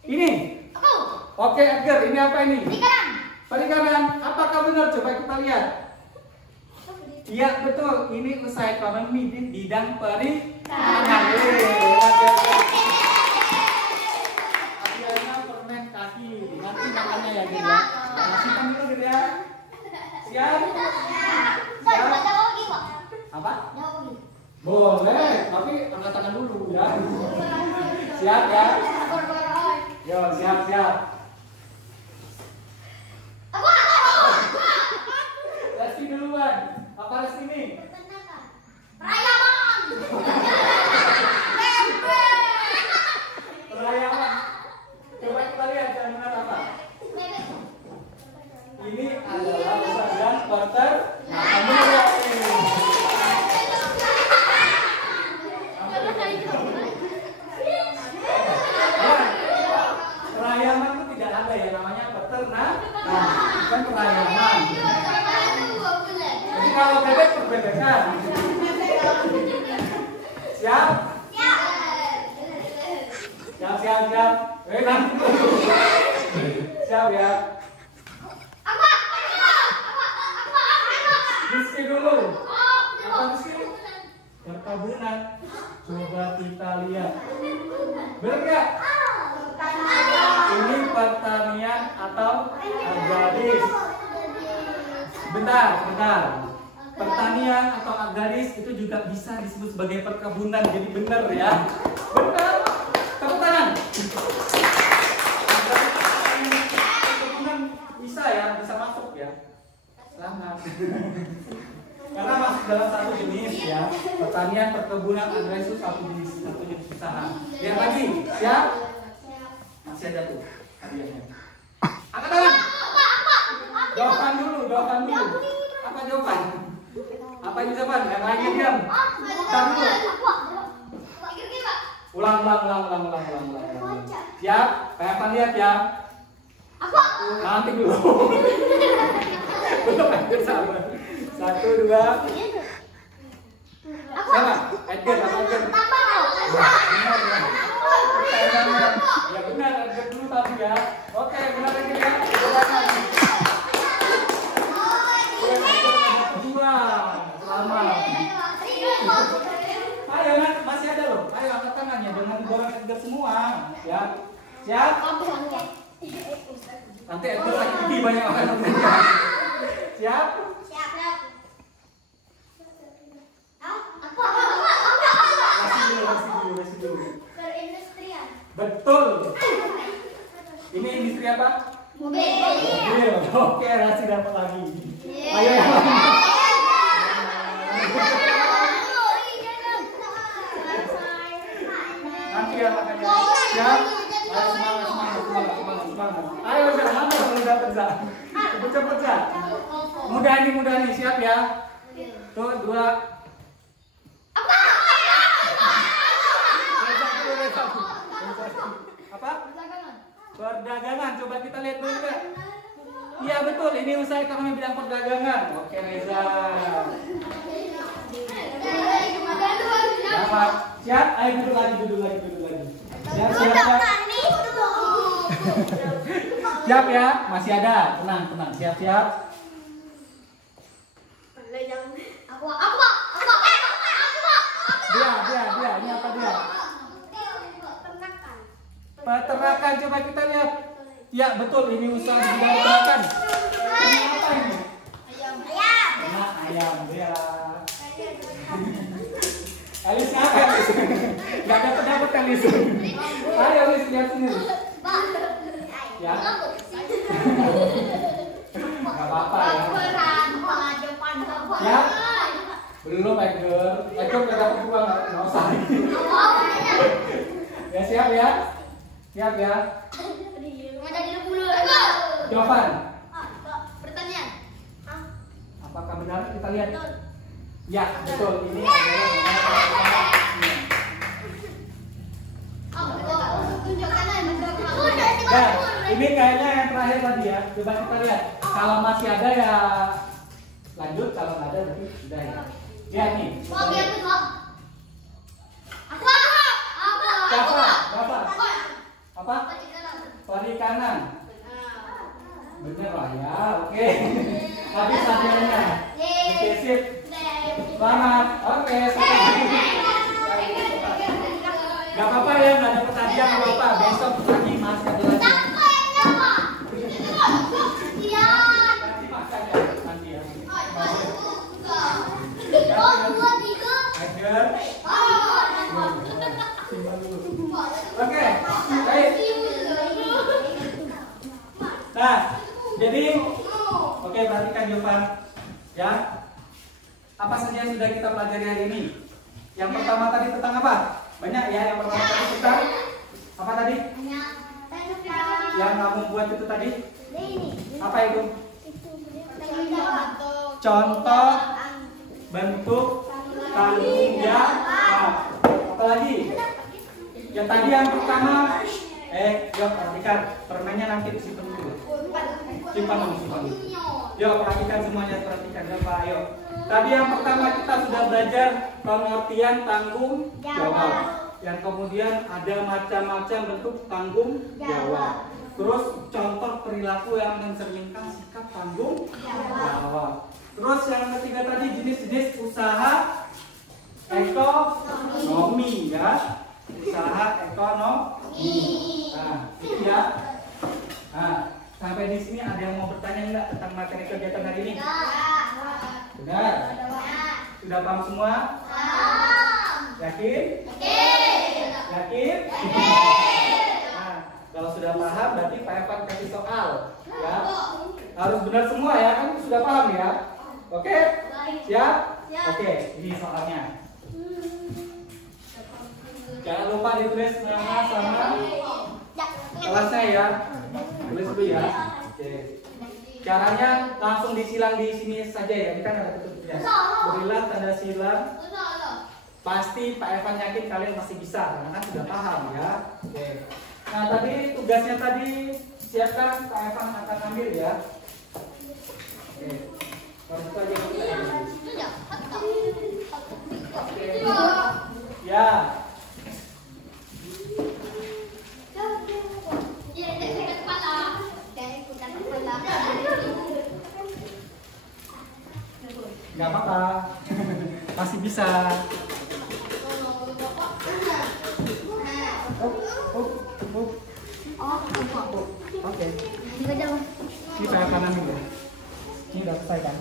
Ini. Oke, Edgar, ini apa ini? Perikanan. Apakah benar? Coba kita lihat. Iya, betul. Ini usaha ekonomi di bidang perikanan. Hadiahnya permen kaki. Nanti makannya ya, gitu ya. Kasihkan dulu gitu ya. Siap? Apa? Boleh, tapi angkat tangan dulu ya. Siap ya? Yo, siap. Resti duluan. Apa Resti ini? Perayaman. Coba kita lihat yang benar apa? Ini adalah usaha porter. Perayaman itu tidak ada ya, namanya peternak. Nah, kan perayaman. Jadi kalau bebek perbebekan. Siap? Siap. Nanti. Siap ya. Rizky dulu. Apa Rizky? Perkebunan. Coba kita lihat. Benar nggak? Ini pertanian atau agraris? Bentar. Pertanian atau agraris itu juga bisa disebut sebagai perkebunan. Jadi benar ya. Benar. Tepuk tangan. Perkebunan bisa ya, bisa masuk ya. Selamat. Karena masuk dalam satu jenis ya. Pertanian, perkebunan, agraris itu satu jenis usaha. Lihat lagi, siap? Masih ada tuh hadiahnya. Angkat tangan. Jawaban dulu. Apa jawaban? Apa jawaban? Yang lainnya diam. Tar dulu. Ulang. Siap? Kayak apa lihat ya? Nanti dulu. Belum Edgar sabar. 1, 2. Sama. Edgar. Ya benar, Edgar dulu tadi ya. Oke, benar Edgar ya. Selamat. Ayo, masih ada loh. Ayo angkat tangannya, jangan dibawa Edgar semua. Ya. Siap? Nanti Edgar lagi lebih banyak makan. Siap? Masih dulu. Perindustrian. Betul. Ini industri apa? Mobil. Oke, Rasi dapat lagi. Ayo yang lain. nanti ya makanya. Siap? Ayo semangat. Ayo semangat Za. Cepet Za. Mudah nih, siap ya? Tuh, 2. Apa? Perdagangan. Coba kita lihat dulu Kak. Iya betul, ini usaha ekonomi bidang perdagangan. Oke Reza. Siap? Ayo duduk lagi. Siap. Siap ya? Masih ada. Tenang. Siap. Dia. Ini apa dia? Peternakan. Coba kita lihat. Ya betul, ini usaha di bidang peternakan. Ini apa ini? Ayam. Ya. Alis apa Alis? Gak dapat Alis. Ayo Alis lihat sini. Ya. Gak apa-apa ya. Ya. Belum Edgar. Edgar gak dapat uang, nggak usah. Ya siap ya. Jawaban. Pertanyaan. Apakah benar? Kita lihat. Ya betul. Ini adalah. Ini kayaknya yang terakhir tadi ya. Coba kita lihat. Kalau masih ada ya lanjut. Kalau nggak ada berarti sudah ya. Lihat nih. Apa? Perikanan. Bener lah ya. Oke. Habis akhirnya. Oke sip. Selamat. Oke. Gak apa-apa ya. Nggak dapat hadiah nggak apa-apa. Besok lagi masih ada lagi. Nanti makan ya. Nanti ya. Agar. Oke. Baik. Nah, jadi oke, perhatikan jawaban ya. Apa saja yang sudah kita pelajari hari ini? Yang pertama tadi tentang apa? Banyak ya. Yang pertama tadi tentang apa tadi? Yang kamu buat itu tadi? Apa itu? Contoh bentuk tanggung jawab. Apa lagi? Yang tadi yang pertama, yuk perhatikan permennya nanti disimpan dulu. Simpan dulu. Yuk perhatikan semuanya, perhatikan Bapak. Ayo. Tadi yang pertama kita sudah belajar pengertian tanggung jawab. Yang kemudian ada macam-macam bentuk tanggung jawab. Terus contoh perilaku yang mencerminkan sikap tanggung jawab. Terus yang ketiga tadi jenis-jenis usaha ekonomi ya. Usaha ekonomi. Nah, itu ya. Nah, sampai di sini ada yang mau bertanya enggak tentang materi kegiatan hari ini? Benar? Sudah paham semua? Yakin? Yakin? Nah, kalau sudah paham berarti Pak Evan kasih soal ya. Harus benar semua ya, kan sudah paham ya? Oke? Siap? Oke, ini soalnya. Jangan lupa ditulis nama sama kelasnya ya. Tulis dulu ya. Oke. Caranya langsung disilang di sini saja ya. Ini kan ada tutupnya. Berilah tanda silang. Pasti Pak Evan yakin kalian masih bisa karena kan sudah paham ya. Oke. Nah tadi tugasnya tadi siapkan Pak Evan akan ambil ya. Oke. Itu aja. Oke. Ya. Gak apa-apa, masih bisa. Oke. Kita akan ambil. Ini udah selesai kan?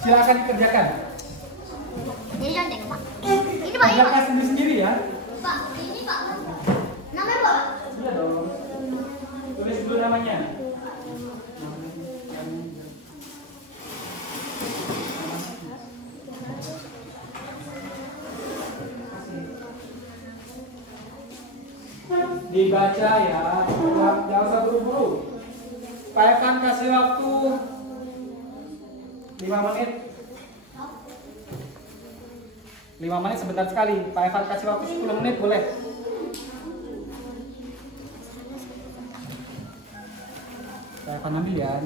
Silakan dikerjakan. Ini Pak. Kerjakan sendiri-sendiri ya. Pak, ini Pak. Namanya Pak? Iya dong. Tulis dulu namanya. Dibaca ya, jangan usah buru-buru. Pak Evan kasih waktu 5 menit. 5 menit sebentar sekali. Pak Evan kasih waktu 10 menit boleh. Pak Evan ambil ya.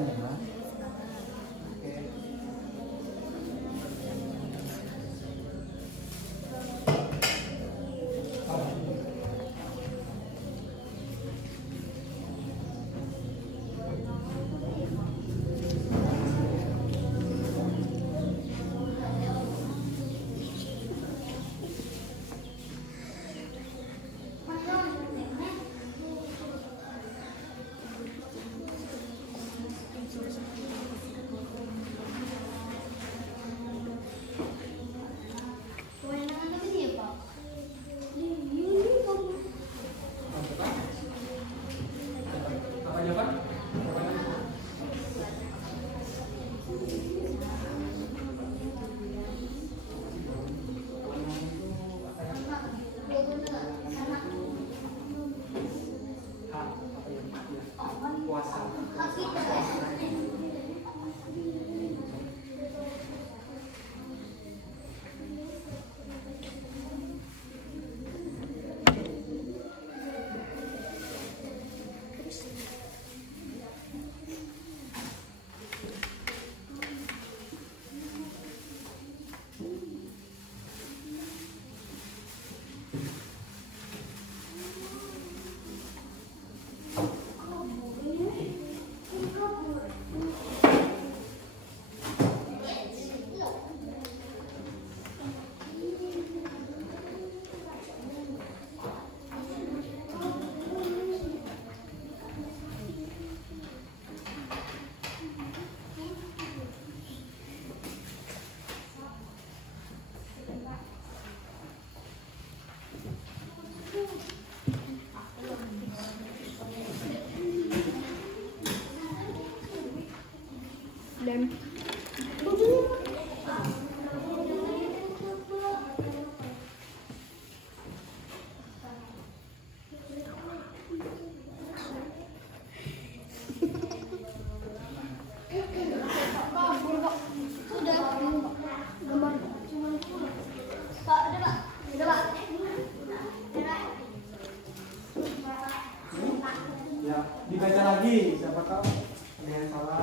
Dibaca lagi, siapa tahu ada yang salah.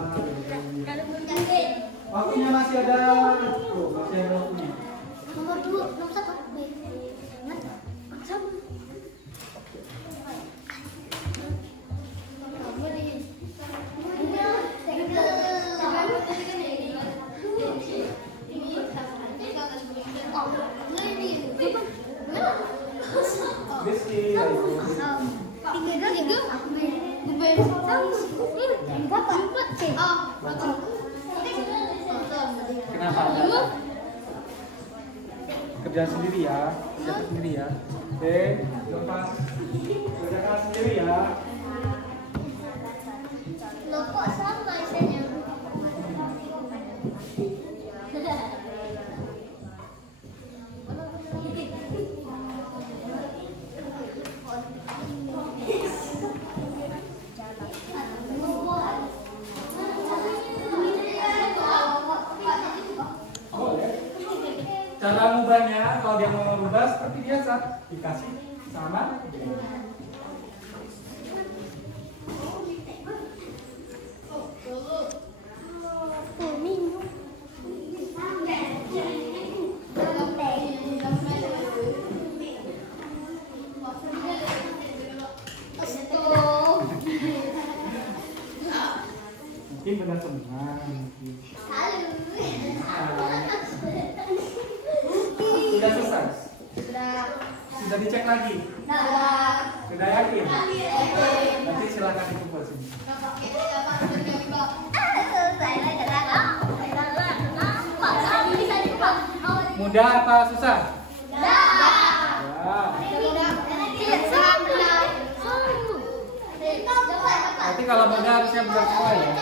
Waktunya masih ada, masih ada waktunya. Nomor 2, nomor 1. Kenapa? Kerjaan sendiri ya, siapin sendiri ya. Oke, lepas kerjakan sendiri ya. Loh kok sama isinya? Cara mengubahnya, kalau dia mau merubah seperti biasa, dikasih sama. Mungkin benar senang. Sudah selesai? Sudah dicek lagi? Sudah yakin? Nanti silakan dikumpul sini. Mudah apa susah? Nanti kalau mudah harusnya benar semua ya.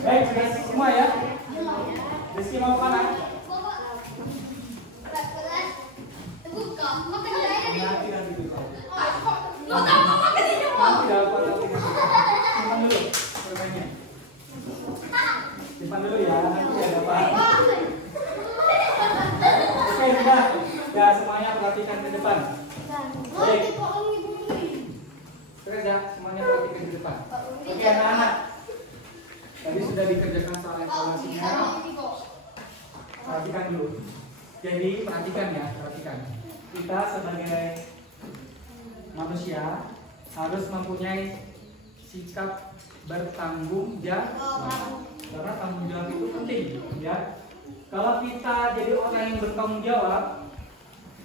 Baik, sudah semua ya. Rizky mau kemana? Nanti dulu. Simpan dulu permennya. Simpan dulu ya, nanti ada apa? Oke, sudah. Ya, semuanya perhatikan ke depan. Baik. Terus ya, semuanya perhatikan ke depan. Oke, anak-anak. Tadi sudah dikerjakan soal evaluasinya. Perhatikan dulu. Jadi, perhatikan ya, perhatikan. Kita sebagai manusia harus mempunyai sikap bertanggung jawab. Karena tanggung jawab itu penting, ya. Kalau kita jadi orang yang bertanggung jawab,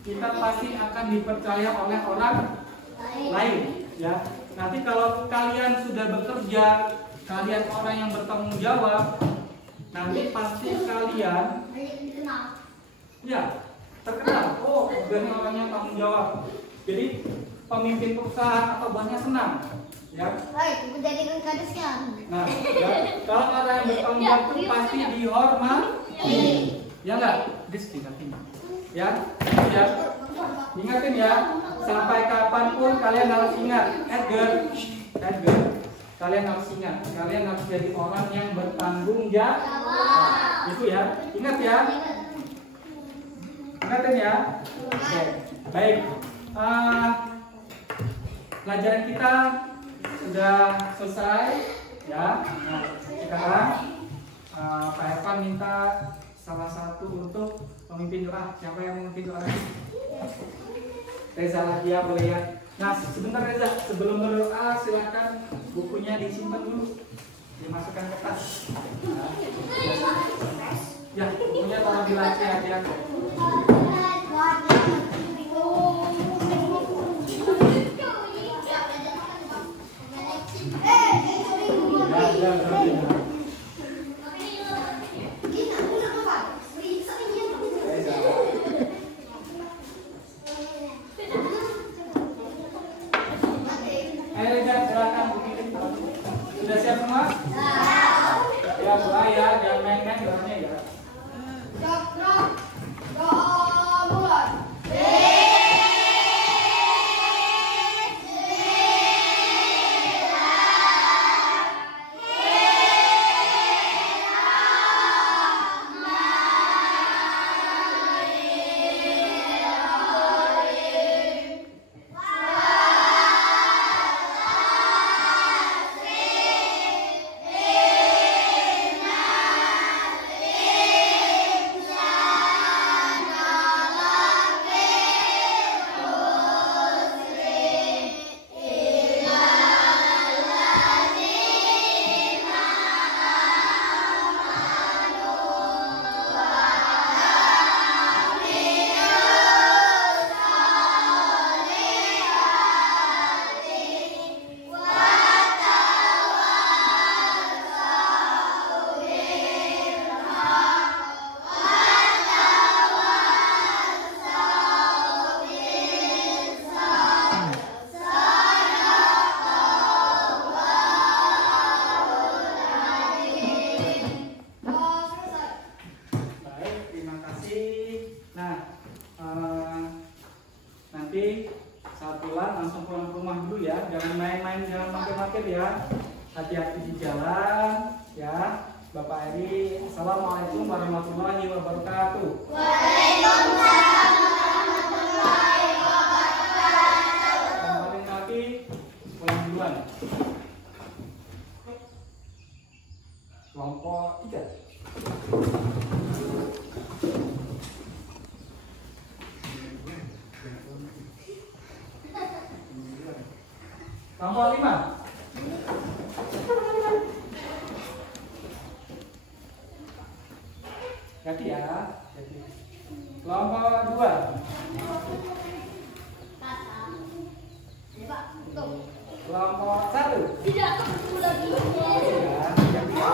kita pasti akan dipercaya oleh orang lain, ya. Nanti kalau kalian sudah bekerja, kalian orang yang bertanggung jawab, nanti pasti kalian ya terkenal. Oh, dari orangnya tanggung jawab. Jadi pemimpin perusahaan atau bosnya senang, ya. Baik, jadikan kadesnya. Nah, ya, kalau orang yang bertanggung jawab itu pasti dihormati, ya nggak? Ya, ya. Ingatin ya, sampai kapanpun kalian harus ingat, Edgar, kalian harus ingat, kalian harus jadi orang yang bertanggung jawab. Itu ya, ingat ya. Ingatin ya. Oke, baik. Pelajaran kita sudah selesai, ya. Nah, sekarang Pak Evan minta salah satu untuk memimpin doa. Siapa yang memimpin doa? Reza Ladia, boleh ya. Nah, sebentar Reza, sebelum berdoa silakan bukunya disimpan dulu, dimasukkan ke tas. Nah, ya, bukunya taruh di lantai ya. Sudah siap semua? Ya, doa ya, jangan main-main doanya ya. Doa mulai. Nanti saat pulang langsung pulang ke rumah dulu ya, jangan main-main, jangan mampir-mampir ya. Hati-hati di jalan ya. Bapak Eri, Assalamualaikum warahmatullahi wabarakatuh. Waalaikumsalam warahmatullahi wabarakatuh. Yang paling rapi pulang duluan. Kelompok 3. Kelompok 5. Jadi ya. Kelompok 2. Kelompok 1. Tidak ketemu lagi. Ya, jadi ya. Jadi ya.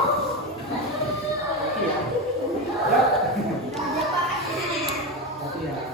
Ya. Jadi ya.